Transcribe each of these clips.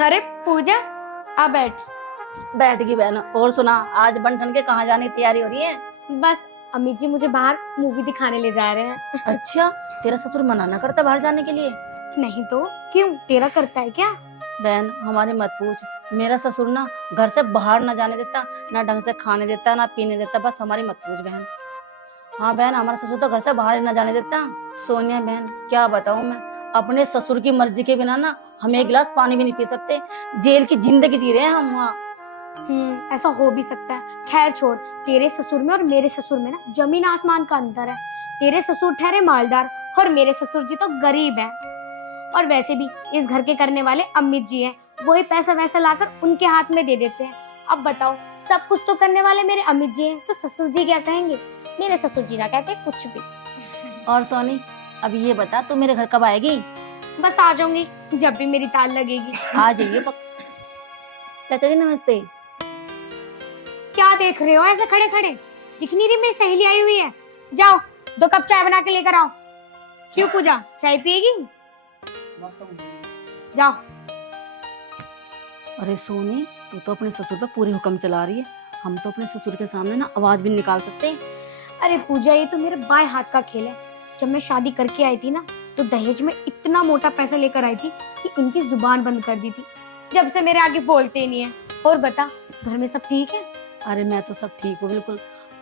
अरे पूजा, आ बैठ। बैठ गई बहन। और सुना, आज बन के कहाँ जाने की तैयारी हो रही है? बस अम्मी जी मुझे बाहर मूवी दिखाने ले जा रहे हैं। अच्छा, तेरा ससुर मना ना करता बाहर जाने के लिए? नहीं तो क्यों, तेरा करता है क्या? बहन हमारी मत पूछ, मेरा ससुर ना घर से बाहर ना जाने देता, ना ढंग से खाने देता, ना पीने देता। बस हमारी मत पूछ बहन। हाँ बहन, हमारा ससुर तो घर से बाहर ना जाने देता। सोनिया बहन, क्या बताऊं मैं, अपने ससुर की मर्जी के बिना ना हम एक गिलास पानी भी नहीं पी सकते। जेल की जिंदगी जी रहे हैं हम वहाँ। ऐसा हो भी सकता है। खैर छोड़, तेरे ससुर में और मेरे ससुर में ना जमीन आसमान का अंतर है। तेरे ससुर ठहरे मालदार और मेरे ससुर जी तो गरीब हैं। और वैसे भी इस घर के करने वाले अमित जी हैं, वही पैसा वैसा लाकर उनके हाथ में दे देते हैं। अब बताओ, सब कुछ तो करने वाले मेरे अमित जी हैं, तो ससुर जी क्या कहेंगे? मेरे ससुर जी ना कहते कुछ भी। और सोनी, अब ये बता, तू मेरे घर कब आएगी? बस आ जाऊंगी जब भी मेरी ताल लगेगी। आ जाइए चाचा जी नमस्ते। क्या देख रहे हो ऐसे खड़े खड़े? दिख नहीं रही मेरी सहेली आई हुई है? जाओ 2 कप चाय बना के लेकर आओ। क्यों पूजा, चाय पिएगी? जाओ। अरे सोनी, तू तो अपने ससुर पे पूरी हुक्म चला रही है। हम तो अपने ससुर के सामने ना आवाज भी नहीं निकाल सकते। अरे पूजा, ये तो मेरे बाएं हाथ का खेल है। जब मैं शादी करके आई थी ना, तो दहेज में इतना मोटा पैसा लेकर आई थी कि इनकी जुबान बंद कर दी थी। जब से मेरे आगे बोलते ही नहीं है। और बता, घर में सब ठीक है? अरे मैं तो सब ठीक हूँ बिल्कुल।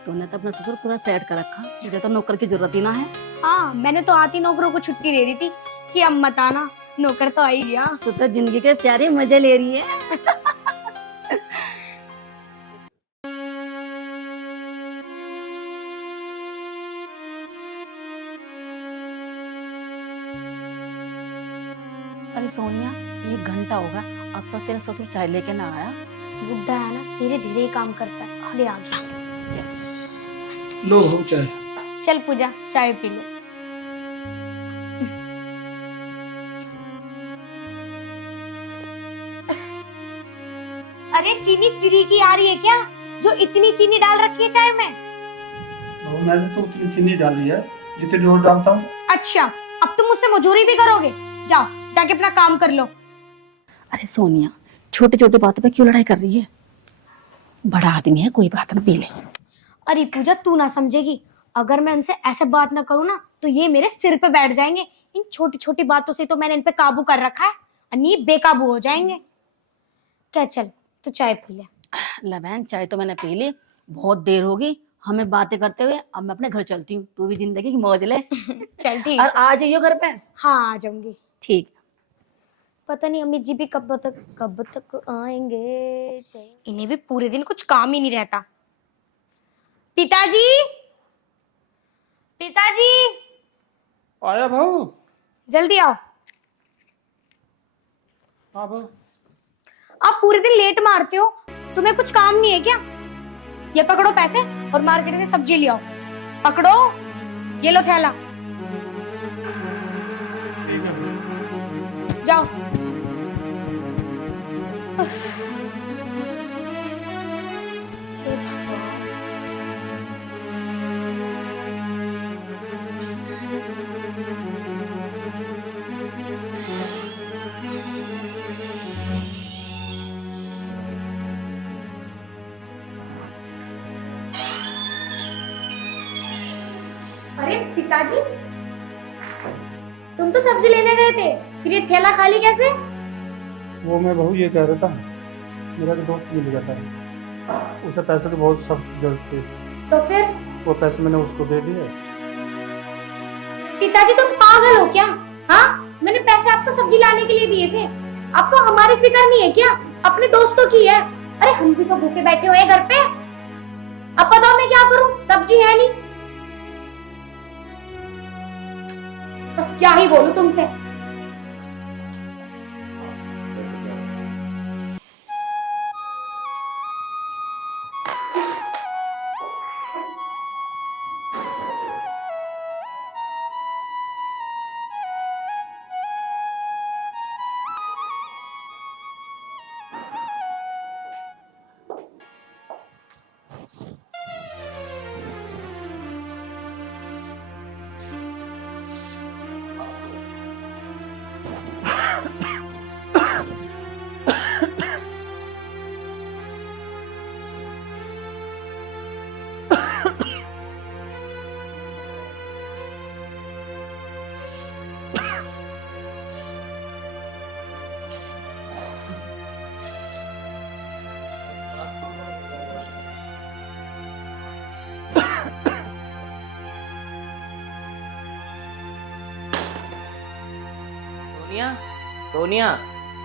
तूने तो अपना ससुर पूरा सेट कर रखा, मुझे तो नौकर की जरूरत ही ना है। हाँ, मैंने तो आती नौकरों को छुट्टी दे दी थी कि अब मत आना, नौकर तो आ ही गया। तू तो जिंदगी के प्यारे मजे ले रही है। अरे सोनिया, 1 घंटा होगा, अब तक तेरा ससुर चाय लेके ना आया। बुढ़ा है ना, धीरे धीरे ही काम करता है। ले आ गया। लो हो चाय। चल पूजा, चाय पी ले। अरे चीनी फ्री की आ रही है क्या, जो इतनी चीनी डाल रखी है चाय में? मैंने तो उतनी चीनी डाली है जितनी रोज डालता हूँ। अच्छा, अब तुम मुझसे मजूरी भी करोगे? जाओ जाके अपना काम कर लो। अरे सोनिया, छोटी छोटी बातों पे क्यों लड़ाई कर रही है? बड़ा आदमी है, कोई बात ना, पी ले। अरे पूजा, तू ना समझेगी। अगर मैं उनसे ऐसे बात ना करूँ ना, तो ये मेरे सिर पे बैठ जाएंगे। इन छोटी छोटी बातों से तो मैंने इन पे काबू कर रखा है, अन्य बेकाबू हो जाएंगे। क्या, चल तू चाय पी ले। ले बहन, चाय तो मैंने पी ली, बहुत देर होगी हमें बातें करते हुए। अब मैं अपने घर चलती हूँ, तू भी जिंदगी की मौज ले। चल ठीक। और आ जाइयो घर पे। हाँ, आ जाऊंगी। ठीक। पता नहीं अमित जी भी कब तक आएंगे। इन्हें भी पूरे दिन कुछ काम ही नहीं रहता। पिताजी, पिताजी, आया भाऊ। जल्दी आओ। हाँ भाऊ। आप पूरे दिन लेट मारते हो, तुम्हें कुछ काम नहीं है क्या? ये पकड़ो पैसे और मार्केट से सब्जी ले आओ। पकड़ो, ये लो थैला। ठीक है। जाओ। अरे पिताजी, तुम तो सब्जी लेने गए थे, फिर ये थैला खाली कैसे? वो मैं बहू ये कह रहा था, मेरा तो दोस्त मिल गया था, उसे पैसे की बहुत सख्त जरूरत थी, तो फिर? वो पैसे मैंने उसको दे दिए। पिताजी तुम पागल हो क्या? हाँ, मैंने पैसे आपको सब्जी लाने के लिए दिए थे। आपको हमारी फिक्र नहीं है क्या? अपने दोस्तों की है। अरे हम भी तो भूखे बैठे हुए हैं घर पे। अब बताओ मैं क्या करूं, सब्जी है नहीं। बस क्या ही बोलूं तुमसे। सोनिया, सोनिया,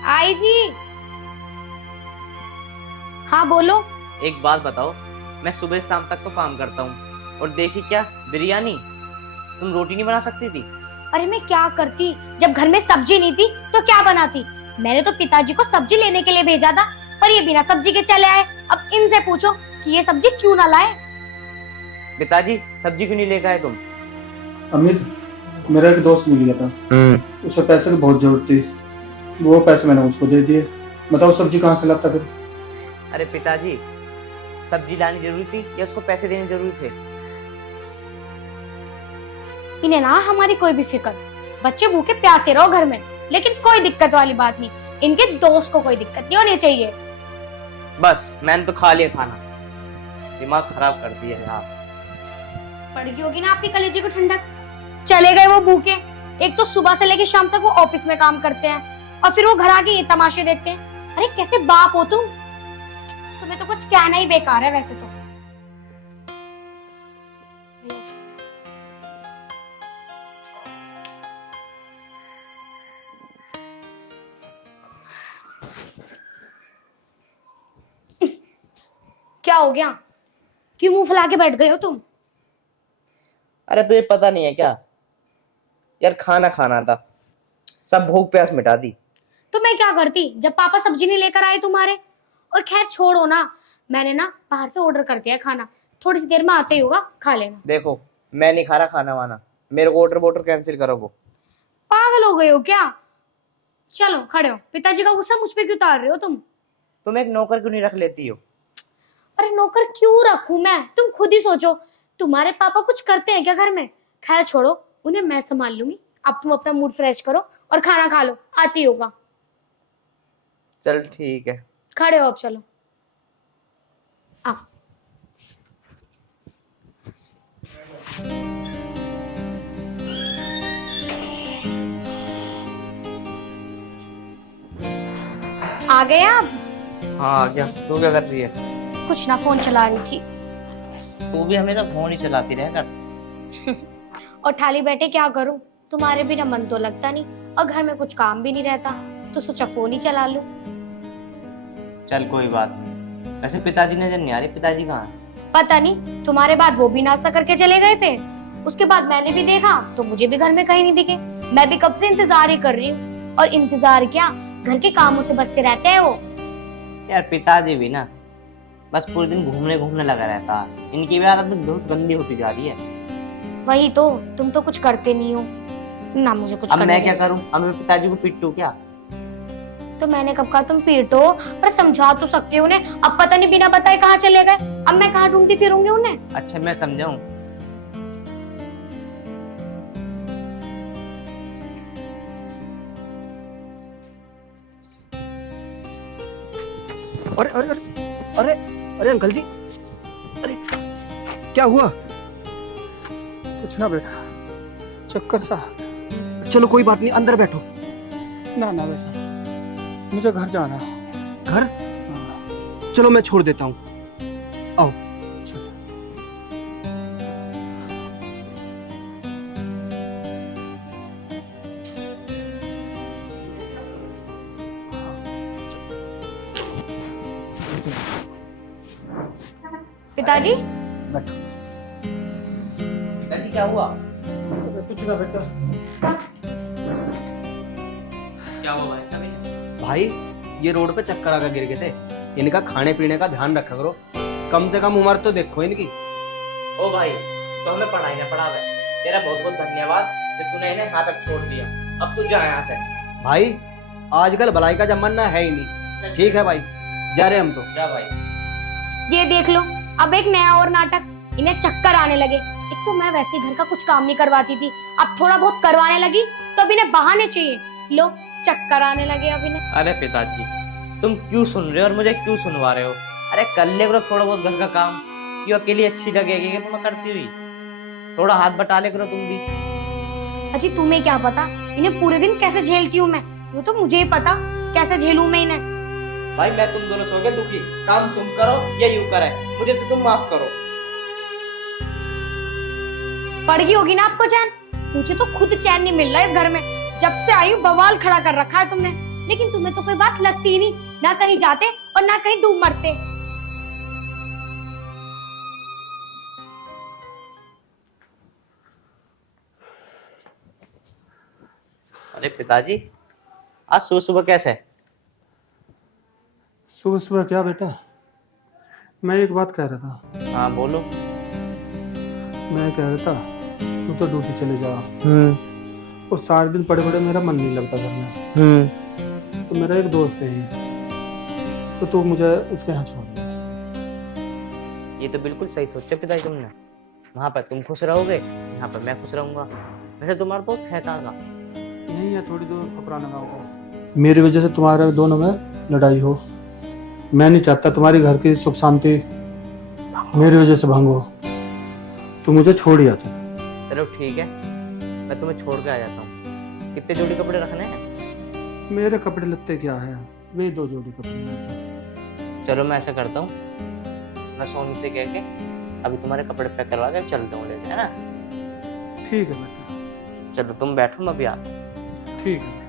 आई जी। हाँ बोलो। एक बात बताओ, मैं सुबह से शाम तक तो काम करता हूँ और देखी क्या बिरयानी, तुम रोटी नहीं बना सकती थी? अरे मैं क्या करती, जब घर में सब्जी नहीं थी तो क्या बनाती। मैंने तो पिताजी को सब्जी लेने के लिए भेजा था, पर ये बिना सब्जी के चले आए। अब इनसे पूछो कि ये सब्जी क्यों ना लाए। पिताजी सब्जी क्यों नहीं लेकर आए तुम? अमित, मेरा एक दोस्त मिल गया था, उसे पैसे की बहुत जरूरत थी, वो पैसे मैंने उसको दे दिए। बताओ सब्जी कहाँ से लाता फिर? अरे पिताजी, सब्जी लानी जरूरी थी या उसको पैसे देने जरूरी थे? इन्हें ना हमारी कोई भी फिक्र, बच्चे भूखे प्यासे रहो घर में, लेकिन कोई दिक्कत वाली बात नहीं। इनके दोस्त को कोई दिक्कत नहीं होनी चाहिए। बस मैंने तो खा लिया खाना, दिमाग खराब कर दिया यार। पड़ गई होगी ना आपकी कलेजे को ठंडक। चले गए वो भूखे, एक तो सुबह से लेके शाम तक वो ऑफिस में काम करते हैं और फिर वो घर आके ये तमाशे देखते हैं। अरे कैसे बाप हो तुम, तुम्हें तो कुछ कहना ही बेकार है वैसे तो। क्या हो गया, क्यों मुंह फुला के बैठ गए हो तुम? अरे तुझे पता नहीं है क्या यार, खाना खाना था, सब भूख प्यास मिटा दी। तो मैं क्या करती जब पापा सब्जी नहीं लेकर आए तुम्हारे। और खैर छोड़ो ना, मैंने ना बाहर से ऑर्डर कर दिया है खाना, थोड़ी सी देर में आते ही होगा, खा लेना। देखो मैं नहीं खा रहा खाना वाना, मेरे को ऑर्डर वोटर कैंसिल करो। वो पागल हो गए हो क्या? चलो खड़े हो, पिताजी का गुस्सा मुझ पे क्यों उतार रहे हो तुम? एक नौकर क्यों नहीं रख लेती हो? अरे नौकर क्यों रखूं मैं, तुम खुद ही सोचो। तुम्हारे पापा कुछ करते हैं क्या घर में? खैर छोड़ो, उन्हें मैं संभाल लूंगी। अब तुम अपना मूड फ्रेश करो और खाना खा लो, आती होगा। चल ठीक है, खड़े हो अब, चलो आ। आ गए आप? हाँ आ गया। तू क्या कर रही है? कुछ ना, फोन चला रही थी। तू भी हमेशा फोन ही चलाती रह कर। और ठाली बैठे क्या करूं, तुम्हारे बिना मन तो लगता नहीं, और घर में कुछ काम भी नहीं रहता, तो सोचा फोन ही चला लूं। चल कोई बात नहीं। वैसे पिताजी नजर नहीं आ रही, पिताजी कहाँ है? पता नहीं, तुम्हारे बाद वो भी नाश्ता करके चले गए थे, उसके बाद मैंने भी देखा तो मुझे भी घर में कहीं नहीं दिखे। मैं भी कब से इंतजार ही कर रही हूँ, और इंतजार क्या, घर के कामों से बचते रहते हैं वो। यार पिताजी भी ना बस पूरे दिन घूमने घूमने लगा रहता है, इनकी भी आदत बहुत गंदी होती जा रही है। वही तो, तुम तो कुछ करते नहीं हो ना, मुझे कुछ अब करने मैं क्या दो। करूं? अब मैं पिताजी को पिटूं क्या? तो मैंने कब कहा तुम पीटो, पर समझा तो सकते हो उन्हें। अब पता नहीं बिना बताए कहाँ चले गए, अब मैं कहाँ ढूंढती फिरूंगी उन्हें। अच्छा मैं समझाऊं? अरे अरे अरे अरे अरे अंकल जी, अरे क्या हुआ? कुछ ना बेटा, चक्कर सा। चलो कोई बात नहीं, अंदर बैठो। ना ना बेटा, मुझे घर जाना है। घर? हाँ, चलो मैं छोड़ देता हूँ, आओ। चलो। पिताजी बैठो। पिताजी क्या हुआ? कुछ ना बेटा। क्या हुआ भाई साहब? भाई ये रोड पे चक्कर आकर गिर गए थे, इनका खाने पीने का ध्यान रखा करो, कम से कम उम्र तो देखो इनकी। ओ भाई, तो हमें पढ़ाई ना पढ़ावे, तेरा बहुत बहुत धन्यवाद कि तूने इन्हें यहाँ तक छोड़ दिया। अब तू जा यहाँ से। भाई आजकल भलाई का जमाना है ही नहीं। ठीक है भाई, जा रहे हम तो। जा भाई। ये देख लो, अब एक नया और नाटक, इन्हें चक्कर आने लगे। एक तो मैं वैसे घर का कुछ काम नहीं करवाती थी, अब थोड़ा बहुत करवाने लगी, तो अब इन्हें बहाने चाहिए। लो चक्कर आने लगे अब इन्हें। अरे पिताजी, तुम क्यों सुन रहे हो और मुझे क्यों सुनवा रहे हो? अरे कर ले करो थोड़ा बहुत घर का काम, क्यों अकेली अच्छी लगेगी कि तुम्हें करती हुई? थोड़ा हाथ बटा ले करो तुम भी। अजी तुम्हें क्या पता इन्हें पूरे दिन कैसे झेलती हूँ मैं, वो तो मुझे ही पता कैसे झेलूं मैं इन्हें। भाई मैं तुम दोनों सो गए दुखी, काम तुम करो या यूं करे, मुझे तो तुम माफ करो। पड़ गई होगी ना आपको चैन, मुझे तो खुद चैन नहीं मिल रहा इस घर में। जब से आई हूँ बवाल खड़ा कर रखा है तुमने, लेकिन तुम्हें तो कोई बात लगती ही नहीं, ना कहीं जाते और ना कहीं डूब मरते। अरे पिताजी, आज सुबह सुबह कैसे? सुबह सुबह क्या बेटा, मैं एक बात कह रहा था। हाँ बोलो। मैं कह रहा था तू तो ड्यूटी चले जा और सारे दिन पड़े पड़े मेरा मन नहीं लगता घर में। तो मेरा एक दोस्त है, तो तू मुझे उसके यहाँ छोड़ दे। ये तो बिल्कुल सही सोचा पिताजी तुमने। वहां पर तुम खुश रहोगे, यहाँ पर मैं खुश रहूंगा। वैसे तुम्हारा दोस्त है कहाँ का? यही है, थोड़ी दूर पुराना गाँव का। मेरी वजह से तुम्हारे दोनों में लड़ाई हो, मैं नहीं चाहता तुम्हारी घर की सुख शांति मेरी वजह से भंग हो। तू मुझे छोड़ ही आ जा। चलो ठीक है, मैं तुम्हें छोड़ के आ जाता हूँ। कितने जोड़ी कपड़े रखने हैं? मेरे कपड़े लत्ते क्या है, वे 2 जोड़ी कपड़े हैं। चलो मैं ऐसा करता हूँ, मैं सोनी से कह के अभी तुम्हारे कपड़े पैक करवा के चलता हूँ लेके, है ना? ठीक है बेटा। चलो तुम बैठो, मैं अभी आता हूँ। ठीक है।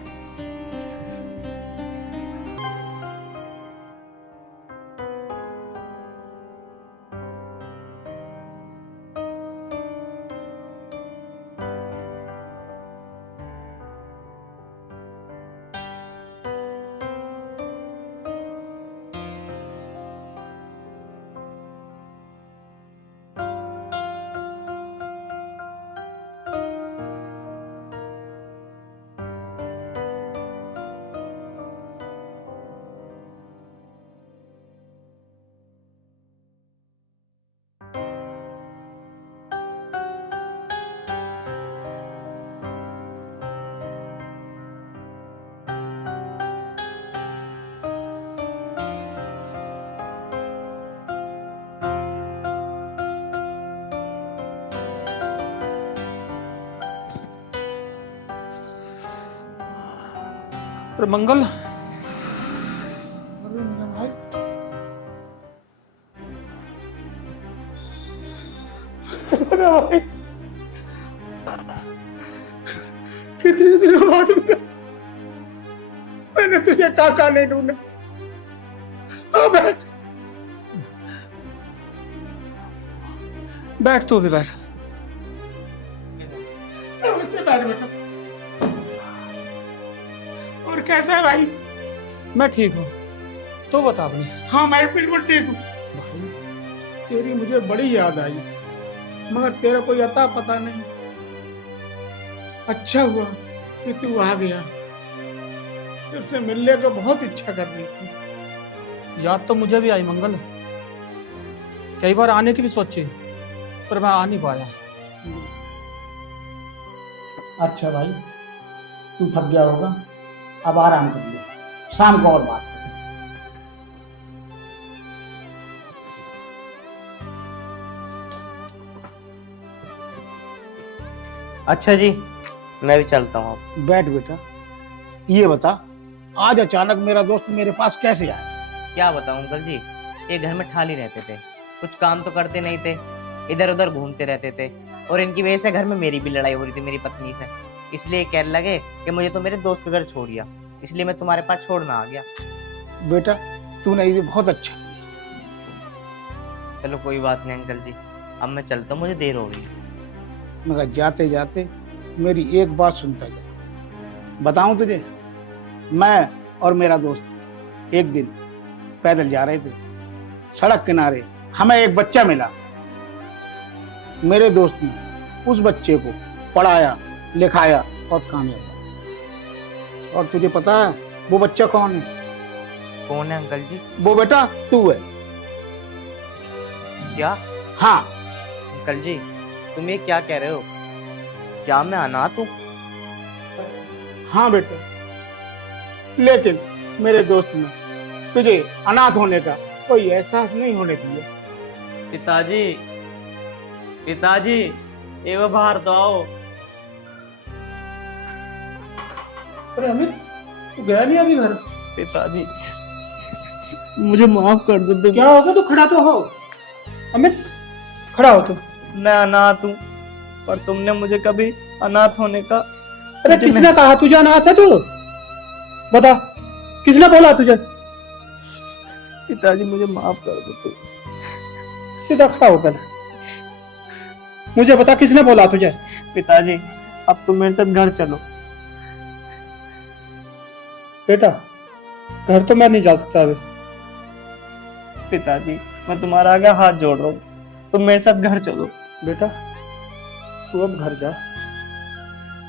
अरे मंगल, अरे मेरा भाई, मेरा भाई, कितने दिनों बाद मैंने तुझे काका नहीं ढूंढा। आ बैठ, बैठ तू भी बैठ। नमस्ते, बैठ बेटा। और कैसा है भाई? मैं ठीक हूँ, तो बता अपनी। हाँ मैं बिल्कुल ठीक हूँ भाई। तेरी मुझे बड़ी याद आई, मगर तेरा कोई अता पता नहीं। अच्छा हुआ कि तू आ गया, तुझसे मिलने को बहुत इच्छा कर रही थी। याद तो मुझे भी आई मंगल, कई बार आने की भी सोची, पर मैं आ नहीं पाया। अच्छा भाई, तू थक गया होगा, अब आराम कर ले, शाम को और बात करें। अच्छा जी, मैं भी चलता हूँ अब। बैठ बेटा। ये बता, आज अचानक मेरा दोस्त मेरे पास कैसे आया? क्या बताऊं अंकल जी, ये घर में ठाली रहते थे, कुछ काम तो करते नहीं थे, इधर उधर घूमते रहते थे, और इनकी वजह से घर में मेरी भी लड़ाई हो रही थी मेरी पत्नी से। इसलिए कहने लगे कि मुझे तो मेरे दोस्त के घर छोड़ दिया, इसलिए मैं तुम्हारे पास छोड़ना आ गया। बेटा तूने ये बहुत अच्छा। चलो कोई बात नहीं अंकल जी, अब मैं चलता हूँ, मुझे देर हो रही है। मगर जाते जाते मेरी एक बात सुनता जा। बताऊं तुझे, मैं और मेरा दोस्त एक दिन पैदल जा रहे थे, सड़क किनारे हमें एक बच्चा मिला। मेरे दोस्त ने उस बच्चे को पढ़ाया, लिखाया और कामयाब। और तुझे पता है वो बच्चा कौन है? कौन है अंकल जी? वो बेटा तू है। क्या? हाँ अंकल जी, तुम ये क्या कह रहे हो? क्या मैं अनाथ हूँ? हाँ बेटा, लेकिन मेरे दोस्त ने तुझे अनाथ होने का कोई एहसास नहीं होने दिया। पिताजी, पिताजी, ये वो बाहर तो आओ। अरे अमित, तू गया नहीं अभी घर? पिताजी, मुझे माफ कर दो। तुम क्या होगा? तू खड़ा तो हो। अमित खड़ा हो तू। मैं अनाथ हूँ, पर तुमने मुझे कभी अनाथ होने का अरे किसने कहा तुझे अनाथ है तू? बता, किसने बोला तुझे? पिताजी मुझे माफ कर दो तू। सीधा खड़ा होकर मुझे बता, किसने बोला तुझे? पिताजी अब तुम मेरे साथ घर चलो। बेटा, घर तो मैं नहीं जा सकता अभी। पिताजी मैं तुम्हारा आगे हाथ जोड़ रहा हूँ, तुम मेरे साथ घर चलो। बेटा, तू अब घर जा।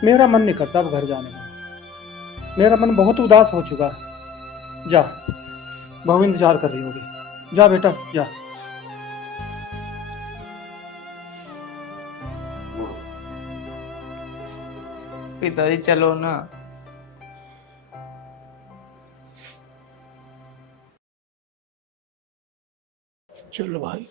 मेरा मन नहीं करता अब घर जाने का। मेरा मन बहुत उदास हो चुका है। जा, बहू इंतजार कर रही होगी। जा बेटा, जा। पिताजी चलो ना। चलो भाई।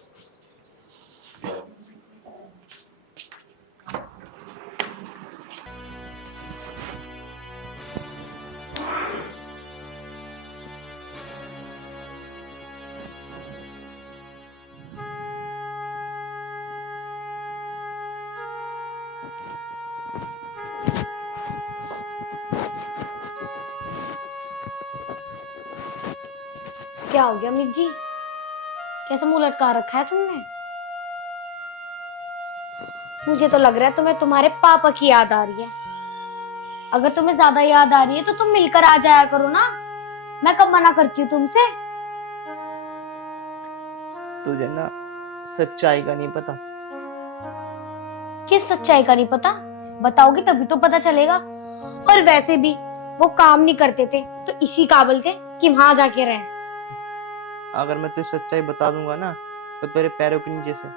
क्या हो गया अमित जी? कैसा मुंह लटका रखा है तुमने? मुझे तो लग रहा है तुम्हें तुम्हारे पापा की याद आ रही है। अगर तुम्हें ज्यादा याद आ रही है तो तुम मिलकर आ जाया करो ना। मैं कब मना करती हूँ तुमसे? तुझे ना सच्चाई का नहीं पता। किस सच्चाई का नहीं पता? बताओगी तभी तो पता चलेगा। और वैसे भी वो काम नहीं करते थे तो इसी काबिल थे कि वहां जाके रहे। अगर मैं तुझे सच्चाई बता दूंगा ना तो तेरे पैरों के नीचे से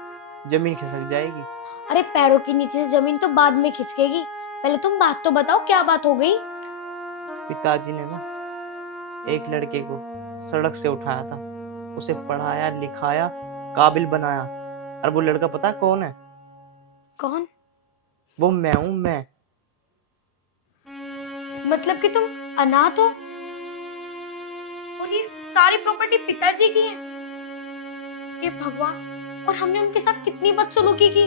जमीन खिसक जाएगी। अरे पैरों के नीचे से जमीन तो बाद में खिसकेगी। पहले तुम बात तो बताओ, क्या बात हो गई? पिताजी ने ना एक लड़के को सड़क से उठाया था, उसे पढ़ाया लिखाया काबिल बनाया। और वो लड़का पता कौन है? कौन? वो मैं हूं, मैं। मतलब कि तुम अनाथ हो और ये सारी प्रॉपर्टी पिताजी की है? ये भगवान, और हमने उनके साथ कितनी बदसलूकी की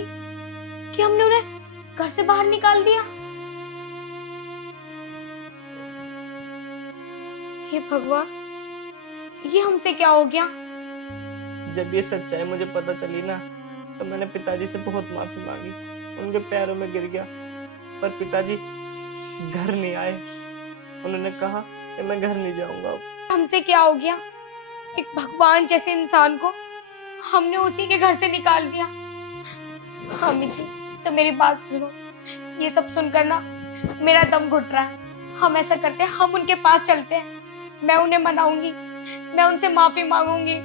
कि हमने उन्हें घर से बाहर निकाल दिया। हे भगवान, ये हमसे क्या हो गया? जब ये सच्चाई मुझे पता चली ना तो मैंने पिताजी से बहुत माफी मांगी, उनके पैरों में गिर गया। पर पिताजी घर नहीं आए। उन्होंने कहा कि मैं घर नहीं जाऊंगा अब। हमसे क्या हो गया? एक भगवान जैसे इंसान को हमने उसी के घर से निकाल दिया। अमित जी, तो मेरी बात सुनो। ये सब सुनकर ना मेरा दम घुट रहा है। हम ऐसा करते हैं, हम उनके पास चलते हैं। मैं उन्हें मनाऊंगी, मैं उनसे माफी मांगूंगी।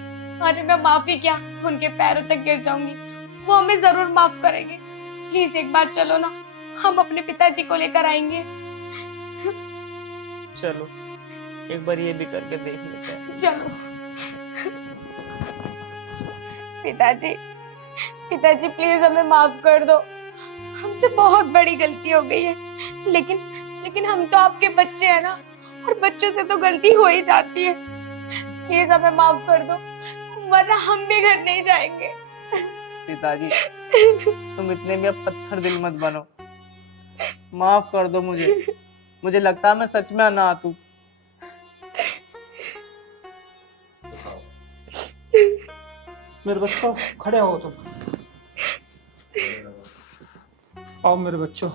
अरे मैं माफी क्या, उनके पैरों तक गिर जाऊंगी। वो हमें जरूर माफ करेंगे। प्लीज एक बार चलो ना, हम अपने पिताजी को लेकर आएंगे। चलो एक बार ये भी करके देख लेते हैं। चलो। पिताजी, पिताजी प्लीज हमें माफ कर दो। हमसे बहुत बड़ी गलती हो गई है। लेकिन हम तो आपके बच्चे हैं ना, और बच्चों से तो गलती हो ही जाती है। प्लीज हमें माफ कर दो, वरना हम भी घर नहीं जाएंगे। पिताजी तुम इतने भी अब पत्थर दिल मत बनो, माफ कर दो मुझे। मुझे लगता है मैं सच में अनाथ हूँ। मेरे बच्चों, खड़े हो तुम। आओ मेरे बच्चों।